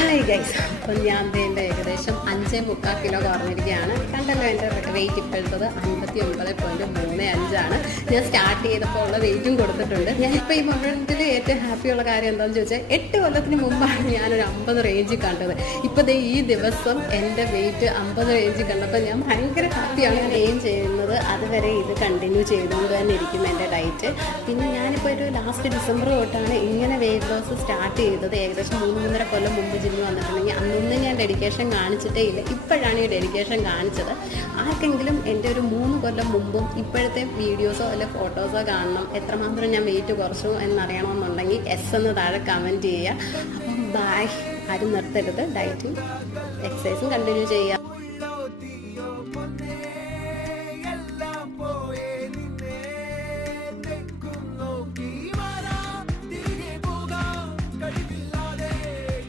Hi guys, അപ്പം ഞാൻ എൻ്റെ ഏകദേശം 5.25 കിലോ കുറഞ്ഞിരിക്കുകയാണ്. കണ്ടല്ലോ എൻ്റെ വെയിറ്റ് ഇപ്പോഴത്തത് 59.35 ഞാൻ സ്റ്റാർട്ട് ചെയ്തപ്പോൾ ഉള്ള വെയിറ്റും കൊടുത്തിട്ടുണ്ട്. ഞാനിപ്പോൾ ഈ മൊമെൻറ്റിൽ ഏറ്റവും ഹാപ്പിയുള്ള കാര്യം എന്താണെന്ന് ചോദിച്ചാൽ 8 കൊല്ലത്തിന് മുമ്പാണ് ഞാനൊരു 50 റേഞ്ചിൽ കണ്ടത്. ഇപ്പോൾ ഈ ദിവസം എൻ്റെ വെയിറ്റ് 50 റേഞ്ചിൽ കണ്ടപ്പോൾ ഞാൻ ഭയങ്കര ഹാപ്പിയാണ്. ഞാൻ എയിം ചെയ്യുന്നത് അതുവരെ ഇത് കണ്ടിന്യൂ ചെയ്തുകൊണ്ട് തന്നെ ഇരിക്കും എൻ്റെ ഡയറ്റ്. പിന്നെ ഞാനിപ്പോൾ ഒരു ലാസ്റ്റ് ഡിസംബർ തൊട്ടാണ് ഇങ്ങനെ വെയിറ്റ് ലോസ് സ്റ്റാർട്ട് ചെയ്തത്. ഏകദേശം 3-3.5 കൊല്ലം മുമ്പ് ജിമ്മ് വന്നിട്ടുണ്ടെങ്കിൽ അന്നൊന്നും ഞാൻ ഡെഡിക്കേഷൻ കാണിച്ചിട്ടേ ഇല്ല. ഇപ്പോഴാണ് ഈ ഡെഡിക്കേഷൻ കാണിച്ചത്. ആർക്കെങ്കിലും എൻ്റെ ഒരു 3 കൊല്ലം മുമ്പും ഇപ്പോഴത്തെ വീഡിയോസോ അല്ലെ ഫോട്ടോസോ കാണണം, എത്രമാത്രം ഞാൻ വെയിറ്റ് കുറച്ചു എന്നറിയണമെന്നുണ്ടെങ്കിൽ എസ് എന്ന് താഴെ കമൻറ്റ് ചെയ്യുക. അപ്പം ബൈ. ആരും നിർത്തരുത്. ഡയറ്റും എക്സസൈസും കണ്ടിന്യൂ ചെയ്യുക.